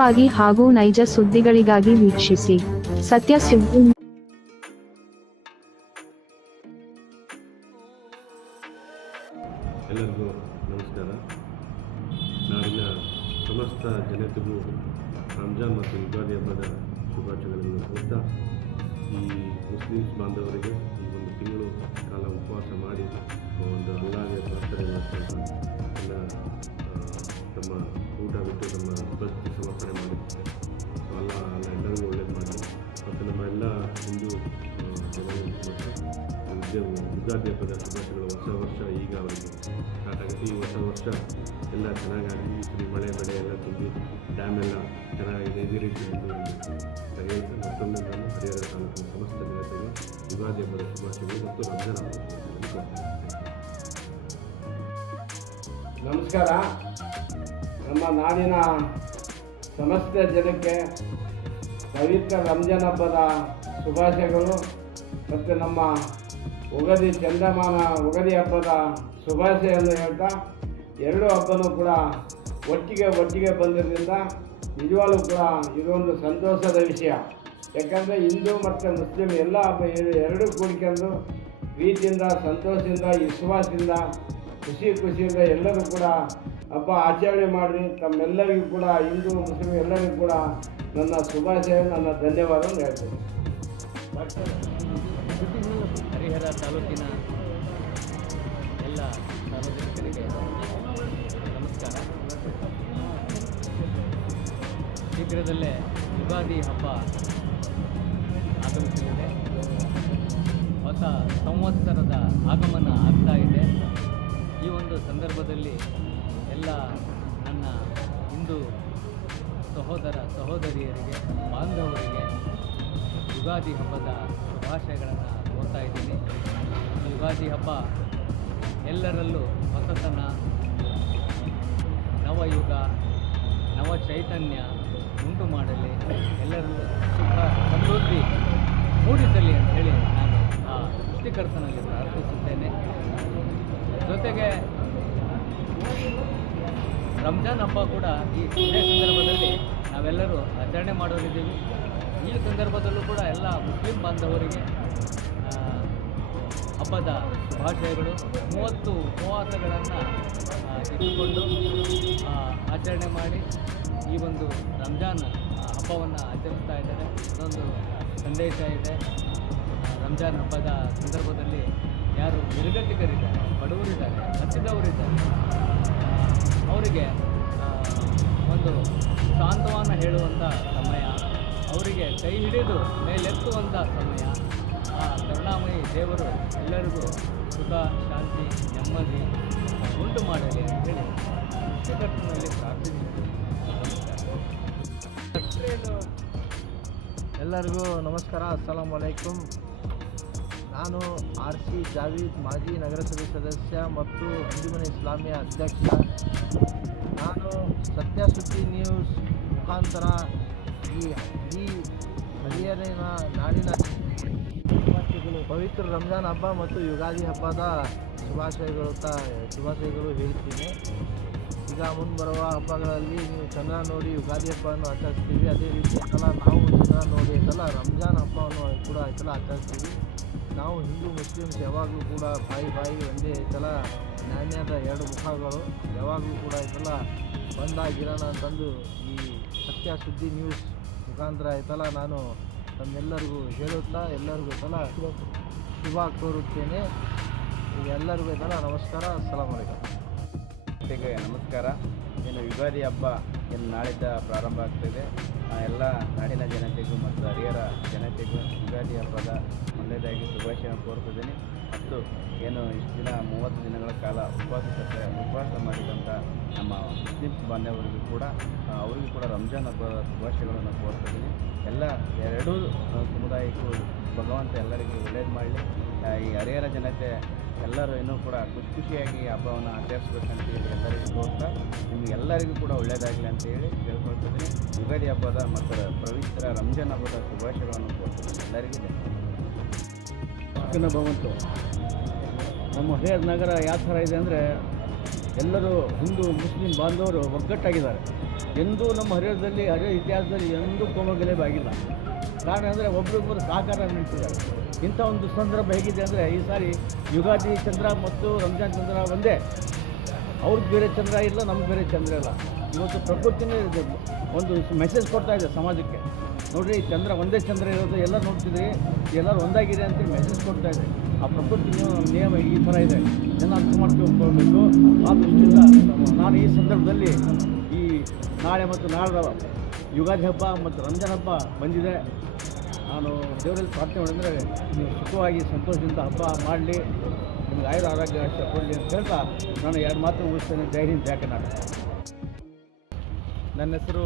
ವಾಗಿ ಹಾಗೂ ನೈಜ ಸುದ್ದಿಗಳಿಗಾಗಿ ವೀಕ್ಷಿಸಿ ಸತ್ಯ ಸುದ್ದಿ. ಎಲ್ಲರಿಗೂ ನಮಸ್ಕಾರ. ನಾಡಿನ ಸಮಸ್ತ ಜನತೆಗೂ ರಂಜಾನ್ ಮತ್ತು ಯುಗಾದಿ ಹಬ್ಬದ ಶುಭಾಶಯಗಳನ್ನು ಕೋರ್ತಾ, ಈ ಮುಸ್ಲಿಮ್ಸ್ ಬಾಂಧವರಿಗೆ ಈ ಒಂದು ತಿಂಗಳು ಕಾಲ ಉಪವಾಸ ಮಾಡಿ ಒಂದು ಅಲ್ಲಾಗೆ ಪ್ರಾರ್ಥನೆ ಮಾಡ್ತಾ ಎಲ್ಲ ತಮ್ಮ ಊಟ ಬಿಟ್ಟು ನಮ್ಮ ಭಕ್ತಿ ಸಮರ್ಪಣೆ ಮಾಡಿರ್ತಾರೆ. ಅಲ್ಲ ಎಲ್ಲರಿಗೂ ಒಳ್ಳೇದು ಮಾಡಿ ಮತ್ತು ನಮ್ಮ ಎಲ್ಲ ಹಿಂದೂ ಜನರು ಮತ್ತು ಯುಗಾದಿ ಹಬ್ಬದ ಶುಭಾಶಯಗಳು. ಹೊಸ ವರ್ಷ ಈಗ ಅವರಿಗೆ ಸ್ಟಾರ್ಟ್ ಆಗುತ್ತೆ. ಈ ಹೊಸ ವರ್ಷ ಎಲ್ಲ ಚೆನ್ನಾಗಾಗಿ ಈ ಮಳೆ ಬೆಳೆ ಎಲ್ಲ ತುಂಬಿ ಡ್ಯಾಮ್ ಎಲ್ಲ ಚೆನ್ನಾಗಿದೆ. ಇದೇ ರೀತಿ ಹೇಳ್ತಾ ಮತ್ತೊಮ್ಮೆ ನಾನು ಹರಿಹರ ತಾಲೂಕಿನ ಸಮಸ್ತ ಜನತೆಗೆ ಯುಗಾದಿ ಹಬ್ಬದ ಶುಭಾಶಯಗಳು ಮತ್ತು ರಂಜಾನ್ ಹಬ್ಬದ. ನಮಸ್ಕಾರ. ನಮ್ಮ ನಾಡಿನ ಸಮಸ್ತ ಜನಕ್ಕೆ ಪವಿತ್ರ ರಂಜಾನ್ ಹಬ್ಬದ ಶುಭಾಶಯಗಳು ಮತ್ತು ನಮ್ಮ ಉಗಾದಿ ಚಂದಮಾನ ಉಗಾದಿ ಹಬ್ಬದ ಶುಭಾಶಯವನ್ನು ಹೇಳ್ತಾ, ಎರಡು ಹಬ್ಬನೂ ಕೂಡ ಒಟ್ಟಿಗೆ ಬಂದಿದ್ದರಿಂದ ನಿಜವಾಗ್ಲೂ ಕೂಡ ಇದೊಂದು ಸಂತೋಷದ ವಿಷಯ. ಯಾಕಂದರೆ ಹಿಂದೂ ಮತ್ತು ಮುಸ್ಲಿಂ ಎಲ್ಲ ಹಬ್ಬ ಎರಡೂ ಕೂಡಿಕೊಂಡು ಪ್ರೀತಿಯಿಂದ, ಸಂತೋಷದಿಂದ, ವಿಶ್ವಾಸದಿಂದ, ಖುಷಿಯಿಂದ ಎಲ್ಲರೂ ಕೂಡ ಹಬ್ಬ ಆಚರಣೆ ಮಾಡಿ ತಮ್ಮೆಲ್ಲರಿಗೂ ಕೂಡ ಹಿಂದೂ ಮುಸ್ಲಿಂ ಎಲ್ಲರಿಗೂ ಕೂಡ ನನ್ನ ಶುಭಾಶಯ, ನನ್ನ ಧನ್ಯವಾದವನ್ನು ಹೇಳ್ತೇನೆ. ಹರಿಹರ ತಾಲೂಕಿನ ಎಲ್ಲ ಸಾರ್ವಜನಿಕರಿಗೆ ನಮಸ್ಕಾರ. ಶೀಘ್ರದಲ್ಲೇ ಯುಗಾದಿ ಹಬ್ಬ ಆಗಮಿಸಲಿದೆ. ಹೊಸ ಸಂವತ್ಸರದ ಆಗಮನ ಆಗ್ತಾ ಇದೆ. ಈ ಒಂದು ಸಂದರ್ಭದಲ್ಲಿ ಎಲ್ಲ ನನ್ನ ಹಿಂದೂ ಸಹೋದರ ಸಹೋದರಿಯರಿಗೆ, ಬಾಂಧವರಿಗೆ ಯುಗಾದಿ ಹಬ್ಬದ ಶುಭಾಶಯಗಳನ್ನು ಕೋರ್ತಾ ಇದ್ದೀನಿ. ಯುಗಾದಿ ಹಬ್ಬ ಎಲ್ಲರಲ್ಲೂ ಹೊಸತನ, ನವಯುಗ, ನವ ಚೈತನ್ಯ ಉಂಟು ಮಾಡಲಿ, ಎಲ್ಲರಲ್ಲೂ ಸುಖ ಸಮೃದ್ಧಿ ಮೂಡಿಸಲಿ ಅಂತ ಹೇಳಿ ನಾನು ಆ ಸೃಷ್ಟಿಕರ್ತನಲ್ಲಿ ಪ್ರಾರ್ಥಿಸುತ್ತೇನೆ. ಜೊತೆಗೆ ರಂಜಾನ್ ಹಬ್ಬ ಕೂಡ ಇದೇ ಸಂದರ್ಭದಲ್ಲಿ ನಾವೆಲ್ಲರೂ ಆಚರಣೆ ಮಾಡೋರಿದ್ದೀವಿ. ಈ ಸಂದರ್ಭದಲ್ಲೂ ಕೂಡ ಎಲ್ಲ ಮುಸ್ಲಿಂ ಬಾಂಧವರಿಗೆ ಹಬ್ಬದ ಶುಭಾಶಯಗಳು. 30 ಉಪವಾಸಗಳನ್ನು ಇಟ್ಟುಕೊಂಡು ಆಚರಣೆ ಮಾಡಿ ಈ ಒಂದು ರಂಜಾನ್ ಹಬ್ಬವನ್ನು ಆಚರಿಸ್ತಾ ಇದ್ದಾರೆ. ಅದೊಂದು ಸಂದೇಶ ಇದೆ. ರಂಜಾನ್ ಹಬ್ಬದ ಸಂದರ್ಭದಲ್ಲಿ ಯಾರು ನಿರ್ಗತಿಕರಿದ್ದಾರೆ, ಬಡವರಿದ್ದಾರೆ, ಹಸಿದವರಿದ್ದಾರೆ, ಅವರಿಗೆ ಒಂದು ಸಾಂತ್ವನ ಹೇಳುವಂಥ ಸಮಯ, ಅವರಿಗೆ ಕೈ ಹಿಡಿದು ಮೇಲೆತ್ತುವಂಥ ಸಮಯ. ಆ ಕರುಣಾಮಯಿ ದೇವರು ಎಲ್ಲರಿಗೂ ಸುಖ, ಶಾಂತಿ, ನೆಮ್ಮದಿ ಉಂಟು ಮಾಡಲಿ ಅಂತೇಳಿ ಸೃಷ್ಟಿಕರ್ತನಲ್ಲಿ ಪ್ರಾರ್ಥಿಸುತ್ತೇನೆ. ಎಲ್ಲರಿಗೂ ನಮಸ್ಕಾರ. ಅಸ್ಸಲಾಮು ಅಲೈಕುಮ್. ನಾನು RC ಜಾವೀದ್, ಮಾಜಿ ನಗರಸಭೆ ಸದಸ್ಯ ಮತ್ತು ಅಂಜುಮನ್ ಇಸ್ಲಾಮಿಯ ಅಧ್ಯಕ್ಷ. ನಾನು ಸತ್ಯ ಸುದ್ದಿ ನ್ಯೂಸ್ ಮುಖಾಂತರ ಈ ಹರಿಹರಿನ ನಾಡಿನ ಪವಿತ್ರ ರಂಜಾನ್ ಹಬ್ಬ ಮತ್ತು ಯುಗಾದಿ ಹಬ್ಬದ ಶುಭಾಶಯಗಳು ಹೇಳ್ತೀನಿ. ಈಗ ಮುಂಬರುವ ಹಬ್ಬಗಳಲ್ಲಿ ನೀವು ಚಂದ್ರ ನೋಡಿ ಯುಗಾದಿ ಹಬ್ಬವನ್ನು ಆಚರಿಸ್ತೀವಿ. ಅದೇ ರೀತಿ ಐತಲ್ಲ, ನಾವು ಚಂದ್ರ ನೋಡಿ ಐತಲ್ಲ ರಂಜಾನ್ ಹಬ್ಬವನ್ನು ಕೂಡ ಐತಲ್ಲ ಆಚರಿಸ್ತೀವಿ. ನಾವು ಹಿಂದೂ ಮುಸ್ಲಿಮ್ಸ್ ಯಾವಾಗಲೂ ಕೂಡ ಬಾಯಿಗೆ ಒಂದೇ ಐತಲ್ಲ, ನಾಣ್ಯದ ಎರಡು ಮುಖಗಳು ಯಾವಾಗಲೂ ಕೂಡ ಐತಲ್ಲ ಬಂದಾಗಿರೋಣ ಅಂತಂದು ಈ ಸತ್ಯ ಸುದ್ದಿ ನ್ಯೂಸ್ ಮುಖಾಂತರ ಐತಲ್ಲ ನಾನು ತಮ್ಮೆಲ್ಲರಿಗೂ ಹೇಳುತ್ತಾ ಎಲ್ಲರಿಗೂ ಐತಲ್ಲ ಶುಭ ಕೋರುತ್ತೇನೆ. ಎಲ್ಲರಿಗೂ ಐತಲ್ಲ ನಮಸ್ಕಾರ. ಅಸ್ಸಲಾಮು ಅಲೈಕುಮ್. ನಮಸ್ಕಾರ. ಏನು ಯುಗಾದಿ ಹಬ್ಬ ಏನು ನಾಳಿಂದ ಪ್ರಾರಂಭ ಆಗ್ತಾಯಿದೆ. ಎಲ್ಲ ನಾಡಿನ ಜನತೆಗೂ ಮತ್ತು ಹರಿಹರ ಜನತೆಗೂ ಯುಗಾದಿ ಹಬ್ಬದ ಒಳ್ಳೆಯದಾಗಿ ಶುಭಾಶಯ ಕೋರ್ತಿದ್ದೀನಿ. ಮತ್ತು ಏನು ಇಷ್ಟು ದಿನ 30 ದಿನಗಳ ಕಾಲ ಉಪವಾಸ ಮಾಡಿದಂಥ ನಮ್ಮ ಮುಸ್ಲಿಮ್ಸ್ ಬಾಂಧವರಿಗೂ ಕೂಡ ಅವರಿಗೂ ಕೂಡ ರಂಜಾನ್ ಹಬ್ಬದ ಶುಭಾಶಯಗಳನ್ನು ಕೋರ್ತಿದ್ದೀನಿ. ಎಲ್ಲ ಎರಡೂ ಸಮುದಾಯಕ್ಕೂ ಭಗವಂತ ಎಲ್ಲರಿಗೂ ಒಳ್ಳೇದು ಮಾಡಲಿ. ಈ ಹರಿಹರ ಜನತೆ ಎಲ್ಲರೂ ಇನ್ನೂ ಕೂಡ ಖುಷಿಯಾಗಿ ಹಬ್ಬವನ್ನು ಆಚರಿಸ್ಬೇಕಂತೇಳಿ ಎಲ್ಲರಿಗೂ ಕೋರ್ತಾ ನಿಮಗೆಲ್ಲರಿಗೂ ಕೂಡ ಒಳ್ಳೆಯದಾಗಲಿ ಅಂತೇಳಿ ಕೇಳ್ಕೊಳ್ತಿದ್ದೀನಿ. ಯುಗಾದಿ ಹಬ್ಬದ ಮತ್ತು ಪವಿತ್ರ ರಂಜಾನ್ ಹಬ್ಬದ ಶುಭಾಶಯಗಳನ್ನು ಕೋರ್ತಿದ್ದೀನಿ ಎಲ್ಲರಿಗೂ. ಭಗವಂತು ನಮ್ಮ ಹರಿಹರ ನಗರ ಯಾವ ಥರ ಇದೆ ಅಂದರೆ ಎಲ್ಲರೂ ಹಿಂದೂ ಮುಸ್ಲಿಂ ಬಾಂಧವರು ಒಗ್ಗಟ್ಟಾಗಿದ್ದಾರೆ. ಎಂದೂ ನಮ್ಮ ಹರಿಹರದಲ್ಲಿ ಇತಿಹಾಸದಲ್ಲಿ ಎಂದೂ ಕೋಮಗಲಭೆ ಆಗಿಲ್ಲ. ಕಾರಣ ಅಂದರೆ ಒಬ್ಬರಿಗೊಬ್ಬರು ಸಹಕಾರ ನಿಂತಿದ್ದಾರೆ. ಇಂಥ ಒಂದು ಸಂದರ್ಭ ಹೇಗಿದೆ ಅಂದರೆ ಈ ಸಾರಿ ಯುಗಾದಿ ಚಂದ್ರ ಮತ್ತು ರಂಜಾನ್ ಚಂದ್ರ ಒಂದೇ. ಅವ್ರಿಗೆ ಬೇರೆ ಚಂದ್ರ ಇಲ್ಲ, ನಮ್ಗೆ ಬೇರೆ ಚಂದ್ರ ಇಲ್ಲ. ಇವತ್ತು ಪ್ರಕೃತಿನೇ ಒಂದು ಮೆಸೇಜ್ ಕೊಡ್ತಾ ಇದೆ ಸಮಾಜಕ್ಕೆ. ನೋಡಿರಿ, ಈ ಚಂದ್ರ ಒಂದೇ ಚಂದ್ರ ಇರೋದು ಎಲ್ಲ ನೋಡ್ತಿದ್ರಿ, ಎಲ್ಲರೂ ಒಂದಾಗಿದೆ ಅಂತೇಳಿ ಮೆಸೇಜ್ ಕೊಡ್ತಾ ಇದೆ. ಆ ಪ್ರಕೃತಿ ನಿಯಮ ಈ ಥರ ಇದೆ, ಜನ ಅರ್ಥ ಮಾಡ್ಕೊಳ್ಬೇಕು. ಆ ದೃಷ್ಟಿಯಿಂದ ನಾನು ಈ ಸಂದರ್ಭದಲ್ಲಿ ಈ ನಾಳೆ ಮತ್ತು ನಾಳೆ ಯುಗಾದಿ ಹಬ್ಬ ಮತ್ತು ರಂಜಾನ್ ಹಬ್ಬ ಬಂದಿದೆ. ನಾನು ದೇವರಲ್ಲಿ ಪ್ರಾರ್ಥನೆ ಮಾಡಿದರೆ ನೀವು ಸುಖವಾಗಿ ಸಂತೋಷದಿಂದ ಹಬ್ಬ ಮಾಡಲಿ, ನಿಮಗೆ ಆಯುರ ಆರೋಗ್ಯ ಕೊಡಲಿ ಅಂತ ಹೇಳ್ತಾ ನಾನು 2 ಮಾತು ಮುಗಿಸ್ತೇನೆ. ಜೈ ಹಿಂದ್, ಜೈ ಕರ್ನಾಟಕ. ನನ್ನ ಹೆಸರು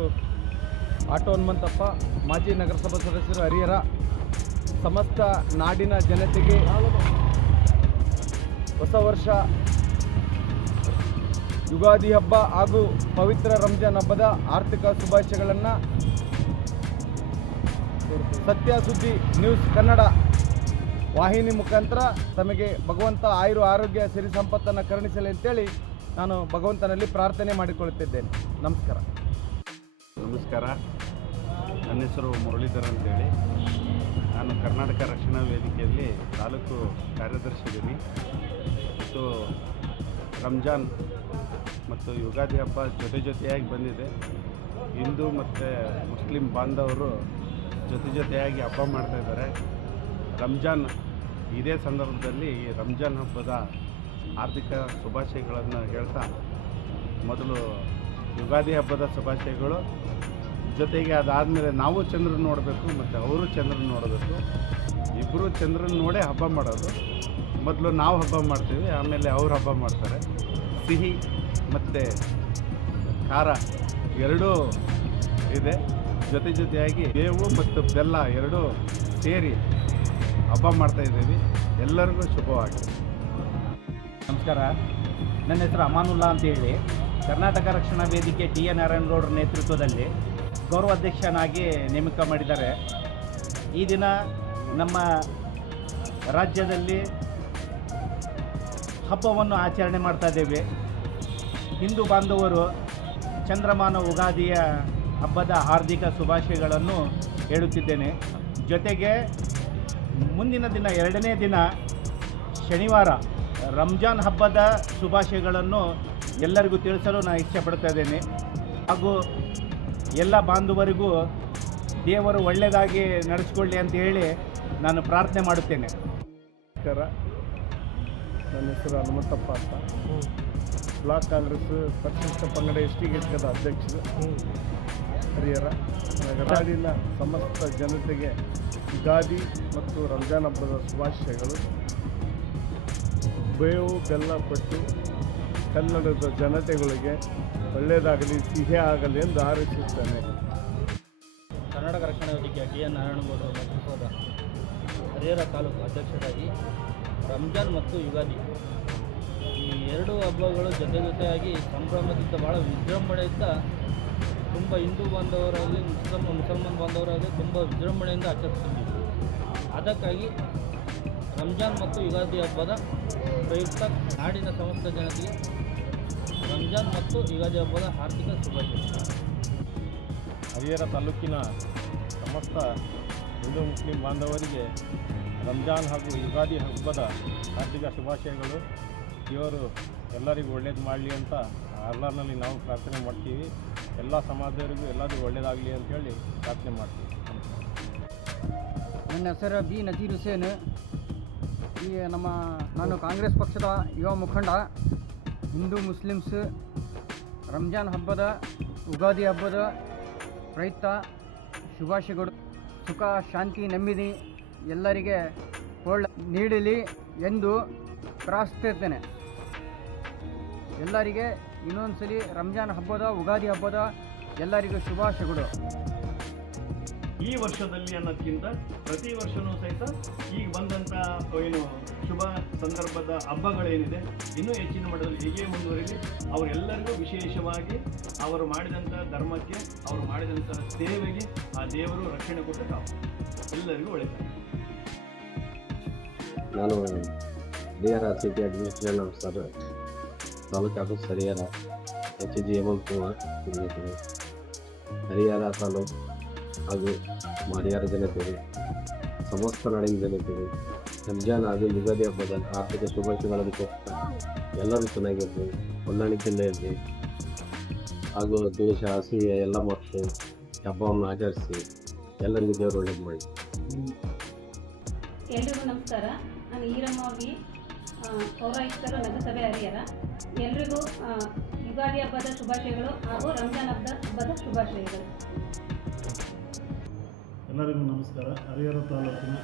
ಆಟೋ ಹನುಮಂತಪ್ಪ, ಮಾಜಿ ನಗರಸಭಾ ಸದಸ್ಯರು, ಹರಿಹರ. ಸಮಸ್ತ ನಾಡಿನ ಜನತೆಗೆ ಹೊಸ ವರ್ಷ ಯುಗಾದಿ ಹಬ್ಬ ಹಾಗೂ ಪವಿತ್ರ ರಂಜಾನ್ ಹಬ್ಬದ ಆರ್ಥಿಕ ಶುಭಾಶಯಗಳನ್ನು ಸತ್ಯ ಸುದ್ದಿ ನ್ಯೂಸ್ ಕನ್ನಡ ವಾಹಿನಿ ಮುಖಾಂತರ ತಮಗೆ ಭಗವಂತ ಆಯುರ ಆರೋಗ್ಯ ಸಿರಿ ಸಂಪತ್ತನ್ನು ಕರುಣಿಸಲಿ ಅಂತೇಳಿ ನಾನು ಭಗವಂತನಲ್ಲಿ ಪ್ರಾರ್ಥನೆ ಮಾಡಿಕೊಳ್ಳುತ್ತಿದ್ದೇನೆ. ನಮಸ್ಕಾರ. ನಮಸ್ಕಾರ. ನನ್ನ ಹೆಸರು ಮುರಳೀಧರ್ ಅಂತೇಳಿ. ನಾನು ಕರ್ನಾಟಕ ರಕ್ಷಣಾ ವೇದಿಕೆಯಲ್ಲಿ ತಾಲೂಕು ಕಾರ್ಯದರ್ಶಿ ಇದ್ದೀನಿ. ಮತ್ತು ರಂಜಾನ್ ಮತ್ತು ಯುಗಾದಿ ಹಬ್ಬ ಜೊತೆಯಾಗಿ ಬಂದಿದೆ. ಹಿಂದೂ ಮತ್ತು ಮುಸ್ಲಿಂ ಬಾಂಧವರು ಜೊತೆಯಾಗಿ ಹಬ್ಬ ಮಾಡ್ತಾಯಿದ್ದಾರೆ. ರಂಜಾನ್ ಇದೇ ಸಂದರ್ಭದಲ್ಲಿ ರಂಜಾನ್ ಹಬ್ಬದ ಆರ್ಥಿಕ ಶುಭಾಶಯಗಳನ್ನು ಹೇಳ್ತಾ, ಮೊದಲು ಯುಗಾದಿ ಹಬ್ಬದ ಶುಭಾಶಯಗಳು, ಜೊತೆಗೆ ಅದಾದಮೇಲೆ ನಾವು ಚಂದ್ರನ ನೋಡಬೇಕು ಮತ್ತು ಅವರು ಚಂದ್ರನ ನೋಡಬೇಕು. ಇಬ್ಬರು ಚಂದ್ರನ ನೋಡೇ ಹಬ್ಬ ಮಾಡೋದು. ಮೊದಲು ನಾವು ಹಬ್ಬ ಮಾಡ್ತೀವಿ, ಆಮೇಲೆ ಅವ್ರು ಹಬ್ಬ ಮಾಡ್ತಾರೆ. ಸಿಹಿ ಮತ್ತು ಖಾರ ಎರಡೂ ಇದೆ. ಜೊತೆಯಾಗಿ ಬೇವು ಮತ್ತು ಬೆಲ್ಲ ಎರಡೂ ಸೇರಿ ಹಬ್ಬ ಮಾಡ್ತಾಯಿದ್ದೀವಿ. ಎಲ್ಲರಿಗೂ ಶುಭವಾಗಲಿ. ನಮಸ್ಕಾರ. ನನ್ನ ಹೆಸರು ಅಮಾನುಲ್ಲಾ ಅಂತೇಳಿ, ಕರ್ನಾಟಕ ರಕ್ಷಣಾ ವೇದಿಕೆ ಟಿ.ಎ. ನಾರಾಯಣಗೌಡರ ನೇತೃತ್ವದಲ್ಲಿ ಗೌರವಾಧ್ಯಕ್ಷನಾಗಿ ನೇಮಕ ಮಾಡಿದ್ದಾರೆ. ಈ ದಿನ ನಮ್ಮ ರಾಜ್ಯದಲ್ಲಿ ಹಬ್ಬವನ್ನು ಆಚರಣೆ ಮಾಡ್ತಾ ಇದ್ದೇವೆ. ಹಿಂದೂ ಬಾಂಧವರು ಚಂದ್ರಮಾನ ಉಗಾದಿಯ ಹಬ್ಬದ ಹಾರ್ದಿಕ ಶುಭಾಶಯಗಳನ್ನು ಹೇಳುತ್ತಿದ್ದೇನೆ. ಜೊತೆಗೆ ಮುಂದಿನ ದಿನ 2ನೇ ದಿನ ಶನಿವಾರ ರಂಜಾನ್ ಹಬ್ಬದ ಶುಭಾಶಯಗಳನ್ನು ಎಲ್ಲರಿಗೂ ತಿಳಿಸಲು ನಾನು ಇಷ್ಟಪಡ್ತಾ ಇದ್ದೇನೆ. ಹಾಗೂ ಎಲ್ಲ ಬಾಂಧವರಿಗೂ ದೇವರು ಒಳ್ಳೆಯದಾಗಿ ನಡೆಸಿಕೊಳ್ಳಿ ಅಂತ ಹೇಳಿ ನಾನು ಪ್ರಾರ್ಥನೆ ಮಾಡುತ್ತೇನೆ. ನಮಸ್ಕಾರ. ನನ್ನ ಹೆಸರು ಹನುಮಂತಪ್ಪ ಅಂತ, ಬ್ಲಾಕ್ ಕಾಂಗ್ರೆಸ್ ಪರಿಶಿಷ್ಟ ಪಂಗಡ ಎಸ್ ಟಿ ಘಟಕದ ಅಧ್ಯಕ್ಷರು, ಹರಿಹರ. ನಾಡಿನ ಸಮಸ್ತ ಜನತೆಗೆ ಯುಗಾದಿ ಮತ್ತು ರಂಜಾನ್ ಹಬ್ಬದ ಶುಭಾಶಯಗಳು. ಬೇವು ಬೆಲ್ಲ ಕೊಟ್ಟು ಕನ್ನಡದ ಜನತೆಗಳಿಗೆ ಒಳ್ಳೆಯದಾಗಲಿ, ಸಿಹಿ ಆಗಲಿ ಎಂದು ಹಾರೈಸುತ್ತೇನೆ. ಕರ್ನಾಟಕ ರಕ್ಷಣಾ ವೇದಿಕೆ ಟಿ.ಎನ್. ನಾರಾಯಣಗೌಡರ ನೇತೃತ್ವದ ಹರಿಹರ ತಾಲೂಕು ಅಧ್ಯಕ್ಷರಾಗಿ ರಂಜಾನ್ ಮತ್ತು ಯುಗಾದಿ ಈ 2 ಹಬ್ಬಗಳು ಜೊತೆಯಾಗಿ ಸಂಭ್ರಮದಿಂದ ಭಾಳ ವಿಜೃಂಭಣೆಯಿಂದ ತುಂಬ ಹಿಂದೂ ಬಾಂಧವರಾಗಲಿ ಮುಸಲ್ಮಾನ್ ಬಾಂಧವರಾಗಲಿ ತುಂಬ ವಿಜೃಂಭಣೆಯಿಂದ ಆಚರಿಸುತ್ತಿದ್ದೀವಿ. ಅದಕ್ಕಾಗಿ ರಂಜಾನ್ ಮತ್ತು ಯುಗಾದಿ ಹಬ್ಬದ ಪ್ರಯುಕ್ತ ನಾಡಿನ ಸಮಸ್ತ ಜನತೆಗೆ ರಂಜಾನ್ ಮತ್ತು ಯುಗಾದಿ ಹಬ್ಬದ ಆರ್ಥಿಕ ಶುಭಾಶಯಗಳು. ಹರಿಹರ ತಾಲೂಕಿನ ಸಮಸ್ತ ಹಿಂದೂ ಮುಸ್ಲಿಂ ಬಾಂಧವರಿಗೆ ರಂಜಾನ್ ಹಾಗೂ ಯುಗಾದಿ ಹಬ್ಬದ ಆರ್ಥಿಕ ಶುಭಾಶಯಗಳು. ದೇವರು ಎಲ್ಲರಿಗೂ ಒಳ್ಳೇದು ಮಾಡಲಿ ಅಂತ ಅಲ್ಲಾಹ್ನಲ್ಲಿ ನಾವು ಪ್ರಾರ್ಥನೆ ಮಾಡ್ತೀವಿ. ಎಲ್ಲ ಸಮಾಜದವರಿಗೂ ಎಲ್ಲರಿಗೂ ಒಳ್ಳೆಯದಾಗಲಿ ಅಂತೇಳಿ ಪ್ರಾರ್ಥನೆ ಮಾಡ್ತೀವಿ. ನನ್ನ ಹೆಸರು ಬಿ ನಜೀರ್ ಹುಸೇನ್. ಈ ನಾನು ಕಾಂಗ್ರೆಸ್ ಪಕ್ಷದ ಯುವ ಮುಖಂಡ. ಹಿಂದೂ ಮುಸ್ಲಿಮ್ಸ್ ರಂಜಾನ್ ಹಬ್ಬದ ಯುಗಾದಿ ಹಬ್ಬದ ಪ್ರಯುಕ್ತ ಶುಭಾಶಯಗಳು. ಸುಖ ಶಾಂತಿ ನೆಮ್ಮದಿ ಎಲ್ಲರಿಗೆ ನೀಡಲಿ ಎಂದು ಪ್ರಾರ್ಥಿಸುತ್ತೇನೆ. ಎಲ್ಲರಿಗೆ ಇನ್ನೊಂದ್ಸಲಿ ರಂಜಾನ್ ಹಬ್ಬದ ಯುಗಾದಿ ಹಬ್ಬದ ಎಲ್ಲರಿಗೂ ಶುಭಾಶಯಗಳು. ಈ ವರ್ಷದಲ್ಲಿ ಅನ್ನೋದಕ್ಕಿಂತ ಪ್ರತಿ ವರ್ಷವೂ ಸಹಿತ ಈಗ ಬಂದಂಥ ಏನು ಶುಭ ಸಂದರ್ಭದ ಹಬ್ಬಗಳೇನಿದೆ ಇನ್ನೂ ಹೆಚ್ಚಿನ ಮಟ್ಟದಲ್ಲಿ ಹೀಗೆ ಮುಂದುವರಿಲಿ. ಅವರೆಲ್ಲರಿಗೂ ವಿಶೇಷವಾಗಿ ಅವರು ಮಾಡಿದಂಥ ಧರ್ಮಕ್ಕೆ, ಅವರು ಮಾಡಿದಂಥ ಸೇವೆಗೆ ಆ ದೇವರು ರಕ್ಷಣೆ ಕೊಟ್ಟು ತಾವು ಎಲ್ಲರಿಗೂ ಒಳ್ಳೆಯದು. ನಾನು Harihara city administration officer taluk office Harihara HG Hemanth Kumar ನಿರ್ದೇಶಕರು. ಹರಿಹರ ತಾಲೂಕು ಹಾಗೂ ಮಡಿಯಾರ ಜನತೆಗೆ, ಸಮಸ್ತ ನಾಡಿನ ಜನತೆಗೆ ರಂಜಾನ್ ಹಾಗೂ ಯುಗಾದಿ ಹಬ್ಬದ ಆರ್ಥಿಕ ಶುಭಾಶಯಗಳನ್ನು ಕೊಡ್ತಾ ಎಲ್ಲರೂ ಚೆನ್ನಾಗಿರ್ತೀವಿ, ಹೊಂದಾಣಿಕೆಯಿಂದ ಇರ್ತೀವಿ ಹಾಗೂ ದೇಶ ಅಸೂಯೆ ಎಲ್ಲ ಮರೆತು ಹಬ್ಬವನ್ನು ಆಚರಿಸಿ ಎಲ್ಲರಿಗೂ ದೇವರು ಒಳ್ಳೇದು ಮಾಡಿ. ಎಲ್ರಿಗೂ ನಮಸ್ಕಾರ. ನಾನು ಈರಮ್ಮಾವಿ, ಪೌರಾಯುಕ್ತರು, ನಗರಸಭೆ ಹರಿಹರ. ಎಲ್ರಿಗೂ ಯುಗಾದಿ ಹಬ್ಬದ ಶುಭಾಶಯಗಳು ಹಾಗೂ ರಂಜಾನ್ ಹಬ್ಬದ ಶುಭಾಶಯಗಳು. ಎಲ್ಲರಿಗೂ ನಮಸ್ಕಾರ. ಹರಿಹರ ತಾಲೂಕಿನ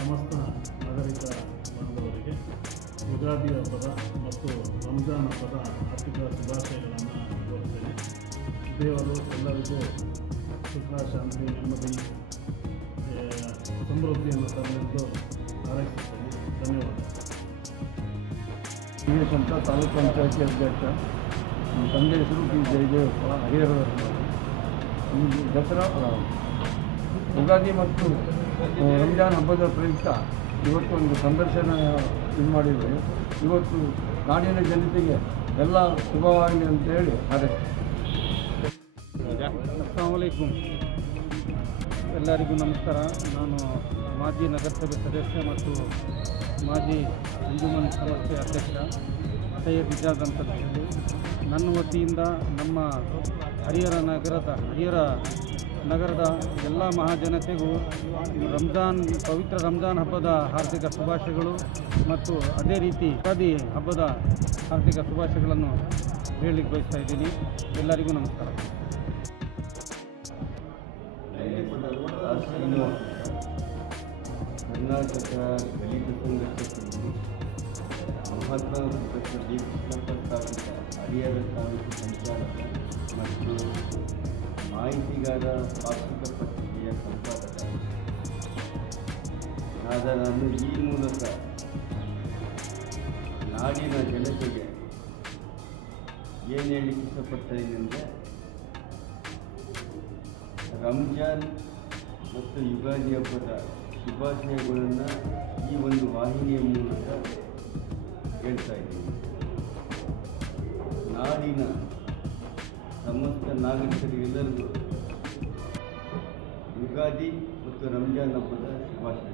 ಸಮಸ್ತ ನಾಗರಿಕ ಬಾಂಧವರಿಗೆ ಯುಗಾದಿ ಹಬ್ಬದ ಮತ್ತು ರಂಜಾನ್ ಹಬ್ಬದ ಆರ್ಥಿಕ ಶುಭಾಶಯಗಳನ್ನು ಕೋರುತ್ತೇನೆ. ದೇವರು ಎಲ್ಲರಿಗೂ ಸುಖ, ಶಾಂತಿ, ನೆಮ್ಮದಿ, ಸಮೃದ್ಧಿಯನ್ನು ತರಲೆಂದು ಹಾರೈಸುತ್ತೇನೆ. ಧನ್ಯವಾದ. ದಿನೇಶ್ ಅಂತ ತಾಲೂಕು ಪಂಚಾಯತಿ ಅಧ್ಯಕ್ಷ. ನಮ್ಮ ತಂದೆ ಹೆಸರು ಪಿ ಜಯದೇವಪ್ಪ, ಹರಿಹರದವರು. ಈ ದಸರಾ ಯುಗಾದಿ ಮತ್ತು ರಂಜಾನ್ ಹಬ್ಬದ ಪ್ರಯುಕ್ತ ಇವತ್ತು ಒಂದು ಸಂದರ್ಶನ ಇದು ಮಾಡಿದ್ದೇವೆ. ಇವತ್ತು ನಾಡಿನ ಜನತೆಗೆ ಎಲ್ಲ ಶುಭವಾಗಲಿ ಅಂತೇಳಿ ಹಾರೈಸ್ತೀನಿ. ಅಸ್ಸಲಾಮುಅಲೈಕುಂ. ಎಲ್ಲರಿಗೂ ನಮಸ್ಕಾರ. ನಾನು ಮಾಜಿ ನಗರಸಭೆ ಸದಸ್ಯ ಮತ್ತು ಮಾಜಿ ಅಂಜುಮನ್ ಸಂಸ್ಥೆ ಅಧ್ಯಕ್ಷ ಸೈಯದ್ ಇಜಾಜ್ ಅಂತ ಹೇಳಿ. ನನ್ನ ವತಿಯಿಂದ ನಮ್ಮ ಹರಿಹರ ನಗರದ ಎಲ್ಲ ಮಹಾಜನತೆಗೂ ಪವಿತ್ರ ರಂಜಾನ್ ಹಬ್ಬದ ಹಾರ್ದಿಕ ಶುಭಾಶಯಗಳು ಮತ್ತು ಅದೇ ರೀತಿ ಯುಗಾದಿ ಹಬ್ಬದ ಹಾರ್ದಿಕ ಶುಭಾಶಯಗಳನ್ನು ಹೇಳಲಿಕ್ಕೆ ಬಯಸ್ತಾ ಇದ್ದೀನಿ. ಎಲ್ಲರಿಗೂ ನಮಸ್ಕಾರ. ಕರ್ನಾಟಕ ದಲಿತ ಸಂಘರ್ಷದಲ್ಲಿ ಮಹಾತ್ಮ ಪ್ರೊಫೆಸರ್ ಡಿ ಕೃಷ್ಣಪ್ಪ ಸ್ಥಾಪಿತ ಹರಿಹರ ತಾಲೂಕು ಸಂಚಾಲಕ ಮತ್ತು ಮಾಹಿತಿಗಾರ ವಾರ್ಷಿಕ ಪತ್ರಿಕೆಯ ಸಂಪಾದಕ ಆದ ನಾನು ಈ ಮೂಲಕ ನಾಡಿನ ಜನತೆಗೆ ಏನು ಹೇಳಲಿಕ್ಕೆ ಇಷ್ಟಪಡ್ತಾಯಿದ್ದೇನೆಂದರೆ, ರಂಜಾನ್ ಮತ್ತು ಯುಗಾದಿ ಹಬ್ಬದ ಶುಭಾಶಯಗಳನ್ನು ಈ ಒಂದು ವಾಹಿನಿಯ ಮೂಲಕ ಹೇಳ್ತಾ ಇದ್ದೀನಿ. ನಾಡಿನ ಸಮಸ್ತ ನಾಗರಿಕರಿಗೆಲ್ಲರಿಗೂ ಯುಗಾದಿ ಮತ್ತು ರಂಜಾನ್ ಹಬ್ಬದ ಶುಭಾಶಯ.